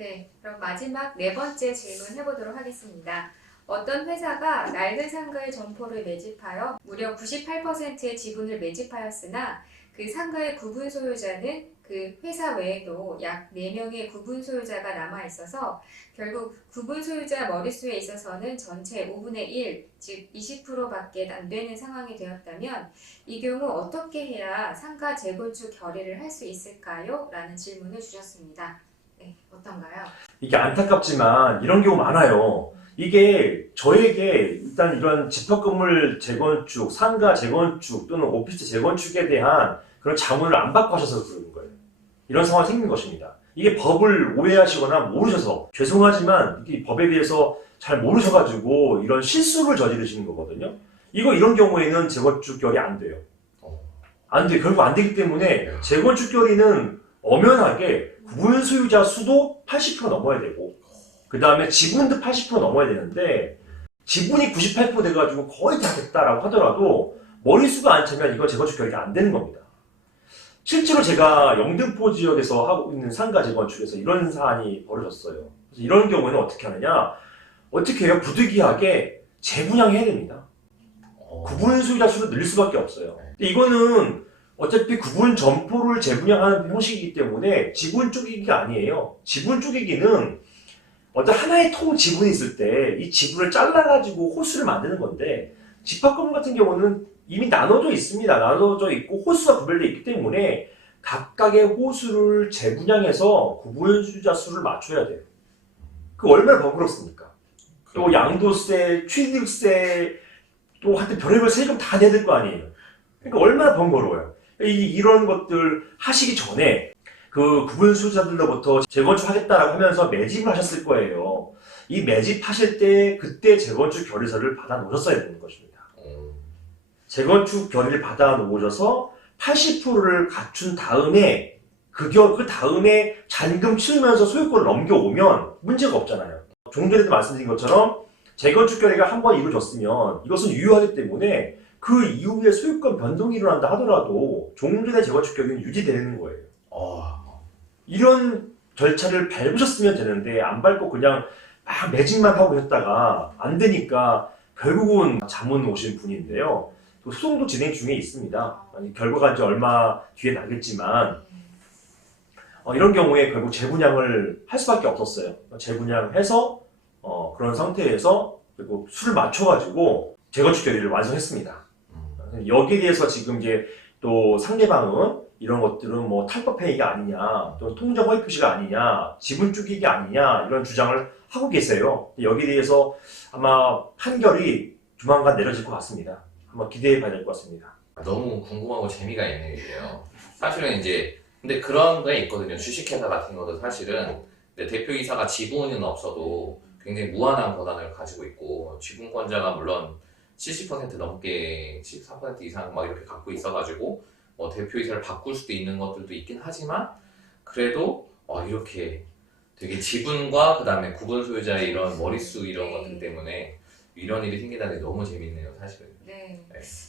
네, 그럼 마지막 네 번째 질문 해보도록 하겠습니다. 어떤 회사가 낡은 상가의 점포를 매집하여 무려 98%의 지분을 매집하였으나 그 상가의 구분 소유자는 그 회사 외에도 약 4명의 구분 소유자가 남아있어서 결국 구분 소유자 머릿수에 있어서는 전체 5분의 1, 즉 20%밖에 안 되는 상황이 되었다면 이 경우 어떻게 해야 상가 재건축 결의를 할 수 있을까요? 라는 질문을 주셨습니다. 네, 어떤가요? 이게 안타깝지만 이런 경우 많아요. 이게 저에게 일단 이런 집합건물 재건축, 상가 재건축 또는 오피스 재건축에 대한 그런 자문을 안 받고 하셔서 그러는 거예요. 이런 상황이 생긴 것입니다. 이게 법을 오해하시거나 모르셔서 죄송하지만 이 법에 대해서 잘 모르셔가지고 이런 실수를 저지르시는 거거든요. 이런 경우에는 재건축 결의 안 돼요. 안 돼요. 결국 안 되기 때문에 재건축 결의는 엄연하게 구분 소유자 수도 80% 넘어야 되고 그 다음에 지분도 80% 넘어야 되는데 지분이 98% 돼가지고 거의 다 됐다라고 하더라도 머릿수가 안 차면 이거 재건축 결의가 안 되는 겁니다. 실제로 제가 영등포 지역에서 하고 있는 상가 재건축에서 이런 사안이 벌어졌어요. 그래서 이런 경우에는 어떻게 하느냐? 어떻게 해요? 부득이하게 재분양해야 됩니다. 구분 소유자 수를 늘릴 수밖에 없어요. 근데 이거는 어차피 구분 점포를 재분양하는 형식이기 때문에 지분 쪼개기가 아니에요. 지분 쪼개기는 어떤 하나의 통 지분이 있을 때 이 지분을 잘라가지고 호수를 만드는 건데 집합건물 같은 경우는 이미 나눠져 있습니다. 나눠져 있고 호수가 구별되어 있기 때문에 각각의 호수를 재분양해서 구분 소유자 수를 맞춰야 돼요. 그 얼마나 번거롭습니까? 또 양도세, 취득세, 또 하여튼 별의별 세금 다 내야 될 거 아니에요. 그러니까 얼마나 번거로워요. 이런 것들 하시기 전에 그 구분 소유자들로부터 재건축하겠다라고 하면서 매집을 하셨을 거예요. 이 매집하실 때 그때 재건축 결의서를 받아 놓으셨어야 되는 것입니다. 재건축 결의를 받아 놓으셔서 80%를 갖춘 다음에 그 다음에 잔금 치르면서 소유권을 넘겨오면 문제가 없잖아요. 좀 전에도 말씀드린 것처럼 재건축 결의가 한번 이루어졌으면 이것은 유효하기 때문에 그 이후에 소유권 변동이 일어난다 하더라도 종전의 재건축 결의는 유지되는 거예요. 이런 절차를 밟으셨으면 되는데 안 밟고 그냥 막 매집만 하고 계셨다가 안 되니까 결국은 자문 오신 분인데요. 또 소송도 진행 중에 있습니다. 결과가 이제 얼마 뒤에 나겠지만 이런 경우에 결국 재분양을 할 수밖에 없었어요. 재분양해서 그런 상태에서 그리고 수를 맞춰가지고 재건축 결의를 완성했습니다. 여기에 대해서 지금 이제 또 상대방은 이런 것들은 뭐 탈법 행위가 아니냐, 또 통정 허위 표시가 아니냐, 지분 쪼개기 아니냐 이런 주장을 하고 계세요. 여기에 대해서 아마 판결이 조만간 내려질 것 같습니다. 한번 기대해 봐야 될 것 같습니다. 너무 궁금하고 재미가 있는 일이에요. 사실은 이제 근데 그런 게 있거든요. 주식회사 같은 것도 사실은 대표이사가 지분은 없어도 굉장히 무한한 권한을 가지고 있고 지분권자가 물론 70% 넘게 74% 이상 막 이렇게 갖고 있어가지고 대표이사를 바꿀 수도 있는 것들도 있긴 하지만 그래도 이렇게 되게 지분과 그 다음에 구분 소유자의 이런 머릿수 이런 것들 때문에 이런 일이 생기다는 게 너무 재밌네요, 사실은. 네.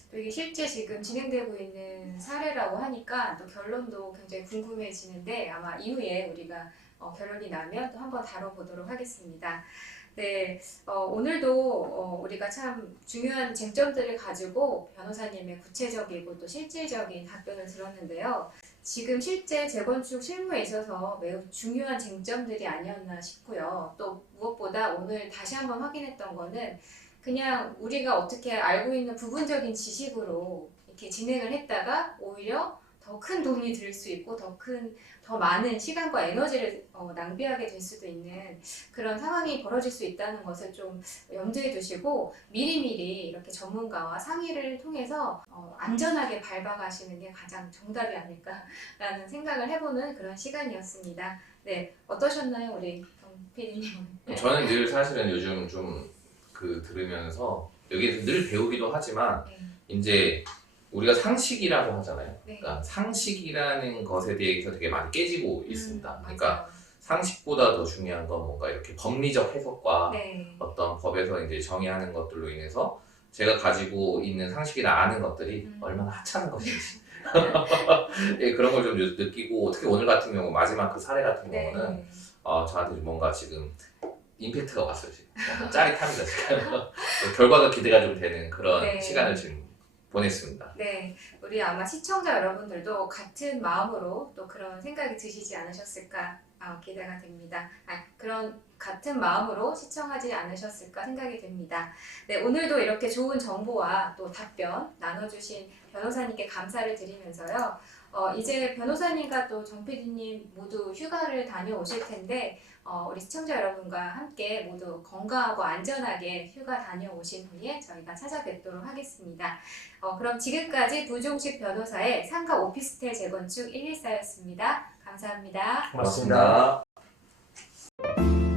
또 이게 실제 지금 진행되고 있는 사례라고 하니까 또 결론도 굉장히 궁금해지는데 아마 이후에 우리가 결론이 나면 또 한번 다뤄보도록 하겠습니다. 네, 오늘도 우리가 참 중요한 쟁점들을 가지고 변호사님의 구체적이고 또 실질적인 답변을 들었는데요. 지금 실제 재건축 실무에 있어서 매우 중요한 쟁점들이 아니었나 싶고요. 또 무엇보다 오늘 다시 한번 확인했던 거는 그냥 우리가 어떻게 알고 있는 부분적인 지식으로 이렇게 진행을 했다가 오히려 더 큰 돈이 들 수 있고 더 많은 시간과 에너지를 낭비하게 될 수도 있는 그런 상황이 벌어질 수 있다는 것을 좀 염두에 두시고 미리미리 이렇게 전문가와 상의를 통해서 안전하게 밟아가시는 게 가장 정답이 아닐까라는 생각을 해보는 그런 시간이었습니다. 네, 어떠셨나요, 우리 정 PD님? 저는 늘 사실은 요즘 좀 들으면서 여기서 늘 배우기도 하지만 이제 우리가 상식이라고 하잖아요. 그러니까 상식이라는 것에 대해서 되게 많이 깨지고 있습니다. 그러니까 상식보다 더 중요한 건 뭔가 이렇게 법리적 해석과 어떤 법에서 이제 정의하는 것들로 인해서 제가 가지고 있는 상식이나 아는 것들이 얼마나 하찮은 것인지 예, 그런 걸 좀 느끼고 특히 오늘 같은 경우 마지막 그 사례 같은 경우는 저한테 좀 뭔가 지금 임팩트가 왔어요. 지금 짜릿합니다. 지금 결과가 기대가 좀 되는 그런 네. 시간을 지금 보냈습니다. 네, 우리 아마 시청자 여러분들도 같은 마음으로 또 그런 생각이 드시지 않으셨을까 기대가 됩니다. 그런 같은 마음으로 시청하지 않으셨을까 생각이 됩니다. 네, 오늘도 이렇게 좋은 정보와 또 답변 나눠주신 변호사님께 감사를 드리면서요. 이제 변호사님과 또 정 PD님 모두 휴가를 다녀오실 텐데 우리 시청자 여러분과 함께 모두 건강하고 안전하게 휴가 다녀오신 후에 저희가 찾아뵙도록 하겠습니다. 그럼 지금까지 부종식 변호사의 상가 오피스텔 재건축 114였습니다. 감사합니다. 고맙습니다. 고맙습니다.